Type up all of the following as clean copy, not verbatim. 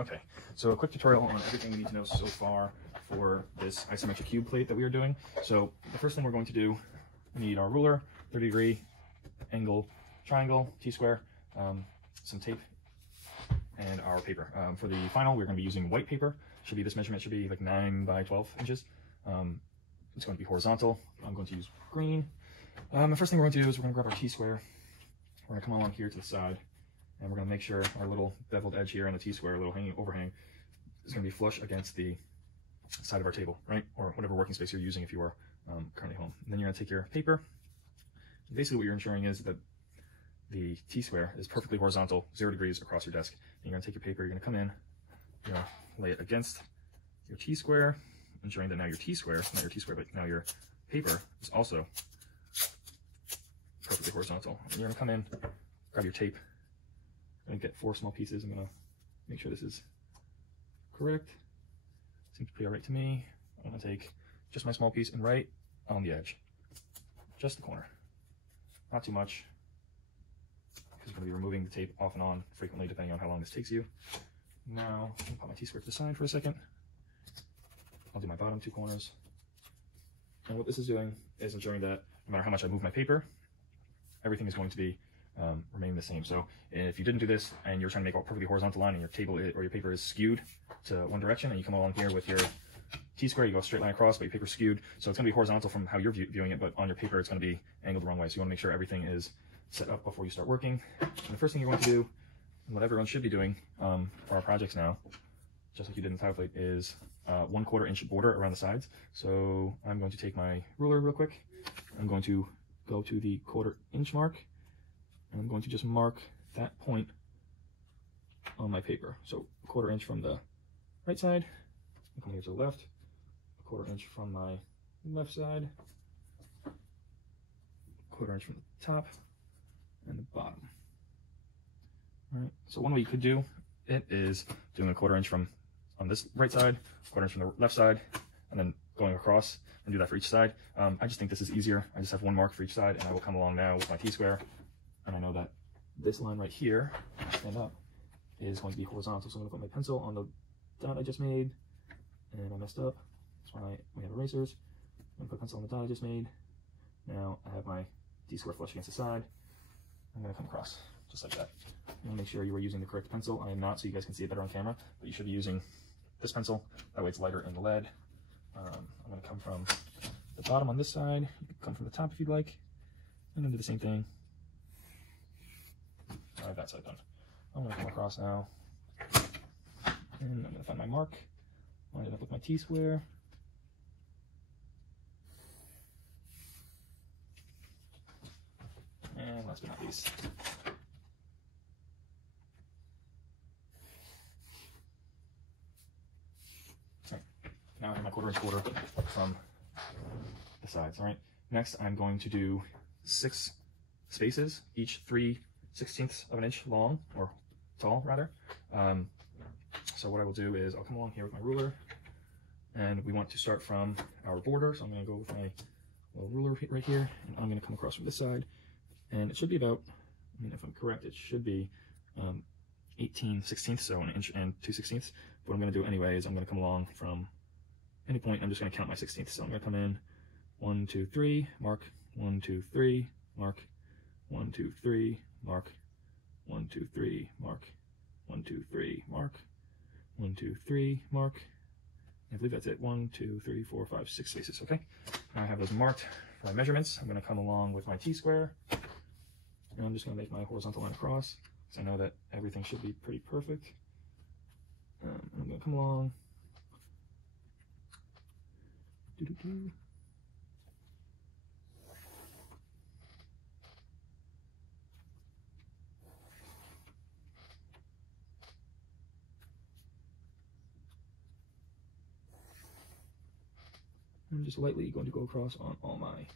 Okay, so a quick tutorial on everything we need to know so far for this isometric cube plate that we are doing. So the first thing we're going to do, we need our ruler, 30-degree angle triangle, T-square, some tape, and our paper. For the final, we're going to be using white paper. Should be this measurement, should be like 9 by 12 inches. It's going to be horizontal. I'm going to use green. The first thing we're going to do is we're going to grab our T-square. We're going to come along here to the side, and we're going to make sure our little beveled edge here on the T-square, little hanging overhang, is going to be flush against the side of our table, right? Or whatever working space you're using if you are currently home. And then you're going to take your paper. Basically what you're ensuring is that the T-square is perfectly horizontal, 0 degrees across your desk. And you're going to take your paper, you're going to come in, you're going to lay it against your T-square, ensuring that now your T-square, not your T-square, but now your paper is also perfectly horizontal. And you're going to come in, grab your tape. I'm going to get 4 small pieces. I'm going to make sure this is correct. Seems pretty all right to me. I'm going to take just my small piece and right on the edge, just the corner. Not too much, because we're going to be removing the tape off and on frequently depending on how long this takes you. Now, I'm going to put my T-square to the side for a second. I'll do my bottom 2 corners. And what this is doing is ensuring that no matter how much I move my paper, everything is going to be remain the same. So if you didn't do this and you're trying to make a perfectly horizontal line and your table or your paper is skewed to one direction, and you come along here with your T-square, you go a straight line across, but your paper's skewed, so it's going to be horizontal from how you're viewing it, but on your paper it's going to be angled the wrong way. So you want to make sure everything is set up before you start working. And the first thing you're going to do, and what everyone should be doing for our projects now, just like you did in the tile plate, is 1/4 inch border around the sides. So I'm going to take my ruler real quick. I'm going to go to the 1/4 inch mark, and I'm going to just mark that point on my paper. So 1/4 inch from the right side, I'm coming here to the left, 1/4 inch from my left side, 1/4 inch from the top and the bottom. All right, so one way you could do it is doing a 1/4 inch from on this right side, 1/4 inch from the left side, and then going across, and do that for each side. I just think this is easier. I just have 1 mark for each side, and I will come along now with my T-square, and I know that this line right here, stand up, is going to be horizontal. So I'm going to put my pencil on the dot I just made, and I messed up. That's why we have erasers. I'm going to put pencil on the dot I just made. Now I have my T-square flush against the side. I'm going to come across just like that. I'm going to make sure you are using the correct pencil. I am not, so you guys can see it better on camera, but you should be using this pencil. That way it's lighter in the lead. I'm going to come from the bottom on this side. You can come from the top if you'd like, and then do the same thing. I have that side done. I'm going to come across now, and I'm going to find my mark. Line it up with my T-square. And last but not least, now I have my 1/4 inch border from the sides. All right. Next, I'm going to do 6 spaces, each 3/16 of an inch long, or tall rather. So what I will do is I'll come along here with my ruler, and we want to start from our border. So I'm going to go with my little ruler right here, and I'm going to come across from this side, and it should be about, I mean, if I'm correct, it should be 18/16, so 1 inch and 2/16. What I'm going to do anyway is I'm going to come along from any point. I'm just going to count my 16th. So I'm going to come in 1, 2, 3, mark, 1, 2, 3, mark, 1, 2, 3, mark, 1, 2, 3, mark, 1, 2, 3, mark, 1, 2, 3, mark. I believe that's it. 1, 2, 3, 4, 5, 6 spaces. Okay. Now I have those marked for my measurements. I'm going to come along with my T-square, and I'm just going to make my horizontal line across, because I know that everything should be pretty perfect. I'm going to come along. I'm just lightly going to go across on all my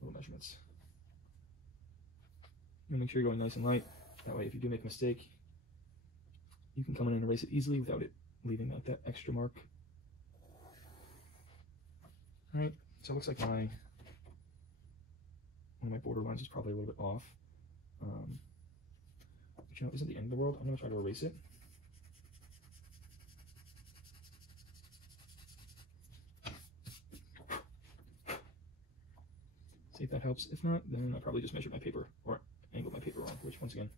little measurements. And make sure you're going nice and light. That way, if you do make a mistake, you can come in and erase it easily without it leaving like that extra mark. All right, so it looks like one of my border lines is probably a little bit off. But you know, isn't the end of the world? I'm gonna try to erase it. See if that helps. If not, then I probably just measured my paper or angled my paper wrong, which once again,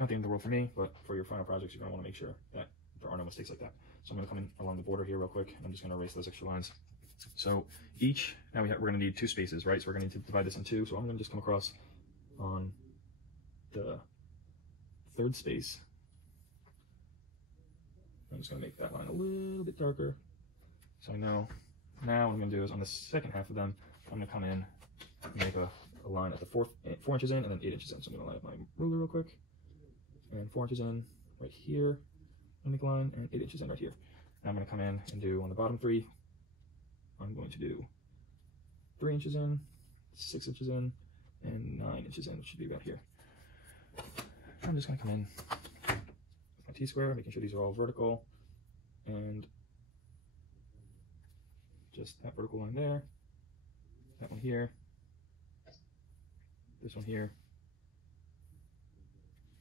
not the end of the world for me, but for your final projects, you're gonna wanna make sure that there are no mistakes like that. So I'm gonna come in along the border here real quick, and I'm just gonna erase those extra lines. So now we're gonna need 2 spaces, right? So we're gonna need to divide this in 2. So I'm gonna just come across on the 3rd space. I'm just gonna make that line a little bit darker. So I know now what I'm gonna do is on the second half of them, I'm gonna come in and make a line at the 4 inches in and then 8 inches in. So I'm gonna line up my ruler real quick, and 4 inches in right here, and make a line, and 8 inches in right here. Now I'm gonna come in and do on the bottom 3, I'm going to do 3 inches in, 6 inches in, and 9 inches in, which should be about here. I'm just gonna come in with my T-square, making sure these are all vertical, and just that vertical line there, that one here, this one here,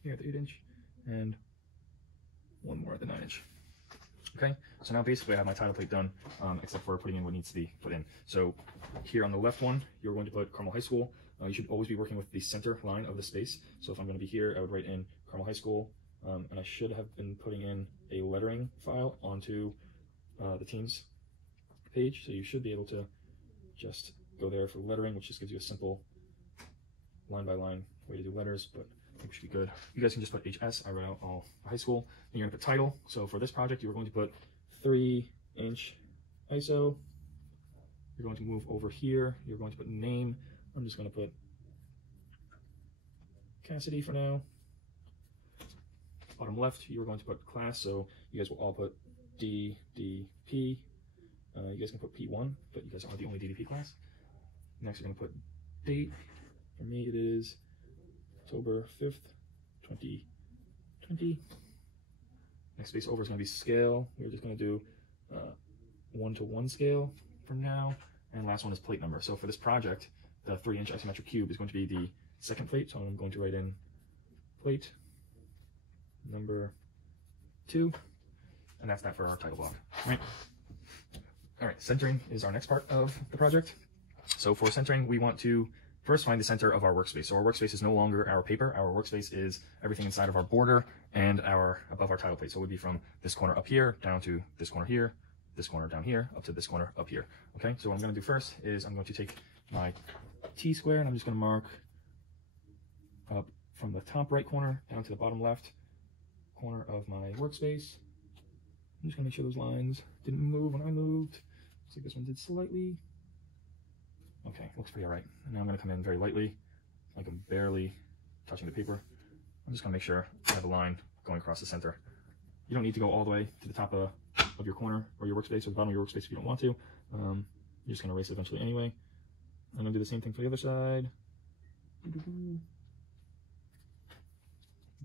here at the 8 inch, and one more at the 9 inch. Okay, so now basically I have my title plate done, except for putting in what needs to be put in. So here on the left one, you're going to put Carmel High School. You should always be working with the center line of the space. So if I'm going to be here, I would write in Carmel High School, and I should have been putting in a lettering file onto the team's page. So you should be able to just go there for lettering, which just gives you a simple line by line way to do letters, but I think we should be good. You guys can just put HS. I wrote out all high school. And you're gonna put title. So for this project, you're going to put 3-inch ISO. You're going to move over here. You're going to put name. I'm just gonna put Cassidy for now. Bottom left, you're going to put class. So you guys will all put DDP. You guys can put P1, but you guys are the only DDP class. Next, you're gonna put date. For me, it is October 5th, 2020. Next space over is going to be scale. We're just going to do 1:1 scale for now. And last one is plate number. So for this project, the 3-inch isometric cube is going to be the second plate. So I'm going to write in plate number 2. And that's that for our title block. All right, centering is our next part of the project. So for centering, we want to first find the center of our workspace. So our workspace is no longer our paper. Our workspace is everything inside of our border and above our title plate. So it would be from this corner up here down to this corner here, this corner down here, up to this corner up here. Okay, so what I'm gonna do first is I'm going to take my T-square and I'm just gonna mark up from the top right corner down to the bottom left corner of my workspace. I'm just gonna make sure those lines didn't move when I moved. Looks like this one did slightly. Okay, looks pretty all right. And now I'm gonna come in very lightly, like I'm barely touching the paper. I'm just gonna make sure I have a line going across the center. You don't need to go all the way to the top of your corner or your workspace or the bottom of your workspace if you don't want to. You're just gonna erase it eventually anyway. I'm gonna do the same thing for the other side.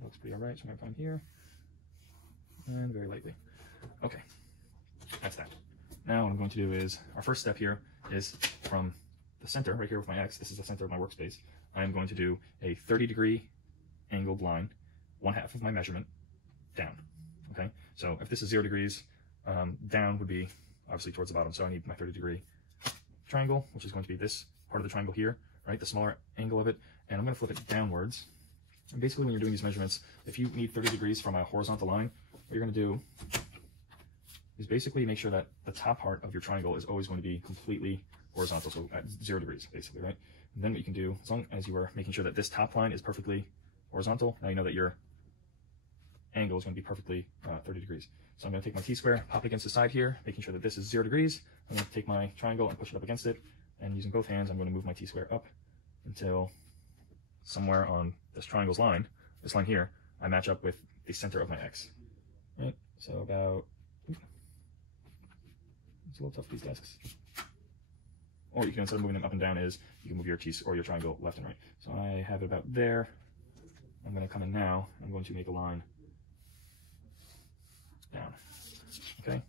Looks pretty all right, so I'm gonna come here and very lightly. Okay, that's that. Now what I'm going to do is, our first step here is from the center, right here with my X, this is the center of my workspace. I'm going to do a 30-degree angled line, 1/2 of my measurement, down, okay? So if this is 0 degrees, down would be obviously towards the bottom, so I need my 30-degree triangle, which is going to be this part of the triangle here, right, the smaller angle of it, and I'm gonna flip it downwards. And basically when you're doing these measurements, if you need 30 degrees from a horizontal line, what you're gonna do is basically make sure that the top part of your triangle is always going to be completely horizontal, so at 0 degrees, basically, right? And then what you can do, as long as you are making sure that this top line is perfectly horizontal, now you know that your angle is going to be perfectly 30 degrees. So I'm going to take my T-square, pop it against the side here, making sure that this is 0 degrees. I'm going to take my triangle and push it up against it, and using both hands, I'm going to move my T-square up until somewhere on this triangle's line, this line here, I match up with the center of my X, right? So about, it's a little tough with these desks. Or you can, instead of moving them up and down, is you can move your T or your triangle left and right. So I have it about there. I'm going to come in now. I'm going to make a line down. Okay.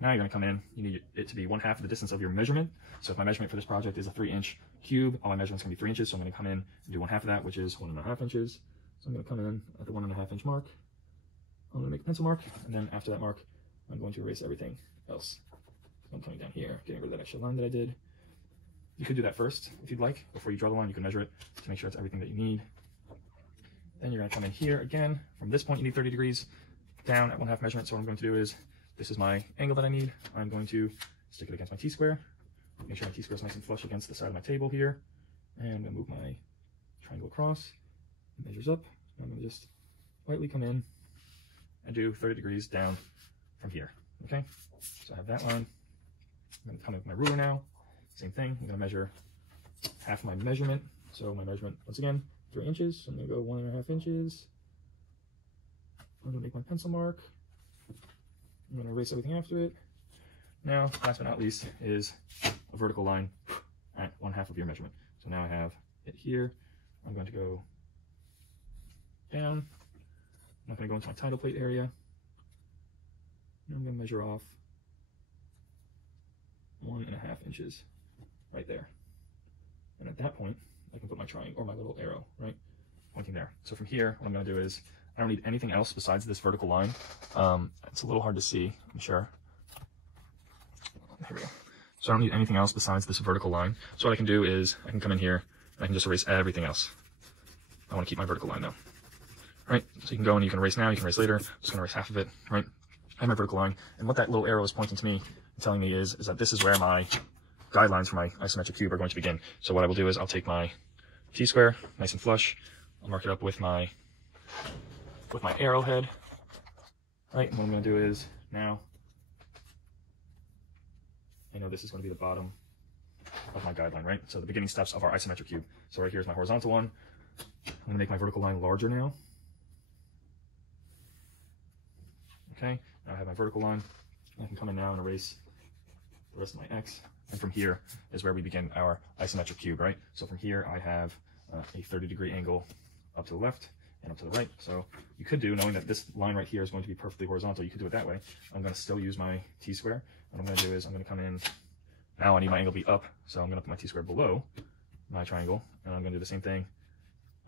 Now you're going to come in. You need it to be 1/2 of the distance of your measurement. So if my measurement for this project is a 3-inch cube, all my measurement's going to be 3 inches. So I'm going to come in and do 1/2 of that, which is 1.5 inches. So I'm going to come in at the 1.5 inch mark. I'm going to make a pencil mark, and then after that mark, I'm going to erase everything else. So I'm coming down here, getting rid of that extra line that I did. You could do that first if you'd like. Before you draw the line, you can measure it to make sure it's everything that you need. Then you're going to come in here again. From this point, you need 30 degrees down at 1/2 measurement. So what I'm going to do is, this is my angle that I need. I'm going to stick it against my T-square. Make sure my T-square is nice and flush against the side of my table here. And I'm going to move my triangle across. It measures up. I'm going to just lightly come in and do 30 degrees down from here. Okay? So I have that line. I'm going to come in with my ruler now. Same thing. I'm going to measure half my measurement. So my measurement, once again, 3 inches. So I'm going to go 1.5 inches. I'm going to make my pencil mark. I'm going to erase everything after it. Now, last but not least, is a vertical line at 1/2 of your measurement. So now I have it here. I'm going to go down. I'm not going to go into my title plate area. And I'm going to measure off 1.5 inches right there. And at that point, I can put my triangle or my little arrow, right, pointing there. So from here, what I'm going to do is, I don't need anything else besides this vertical line. It's a little hard to see, I'm sure. Here we go. So I don't need anything else besides this vertical line. So what I can do is, I can come in here, and I can just erase everything else. I want to keep my vertical line though. Right? So you can go and you can erase now, you can erase later. I'm just going to erase half of it, right? I have my vertical line. And what that little arrow is pointing to me, telling me is that this is where my guidelines for my isometric cube are going to begin. So what I will do is I'll take my T-square, nice and flush. I'll mark it up with my arrowhead. Right? And what I'm going to do is, now, I know this is going to be the bottom of my guideline, right? So the beginning steps of our isometric cube. So right here is my horizontal one. I'm going to make my vertical line larger now. Okay, now I have my vertical line. I can come in now and erase the rest of my X. And from here is where we begin our isometric cube, right? So from here I have a 30-degree angle up to the left and up to the right. So you could do, knowing that this line right here is going to be perfectly horizontal, you could do it that way. I'm going to still use my T-square. What I'm going to do is I'm going to come in. Now I need my angle to be up, so I'm going to put my T-square below my triangle, and I'm going to do the same thing.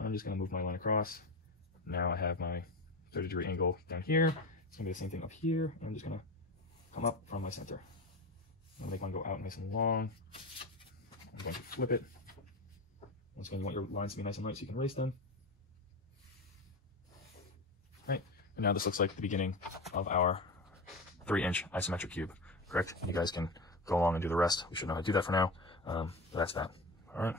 I'm just going to move my line across. Now I have my 30-degree angle down here. It's going to be the same thing up here, and I'm just going to come up from my center. I'm going to make mine go out nice and long. I'm going to flip it. Once again, you want your lines to be nice and light so you can erase them. Right, and now this looks like the beginning of our 3-inch isometric cube, correct? You guys can go along and do the rest. We should know how to do that for now, but that's that. All right.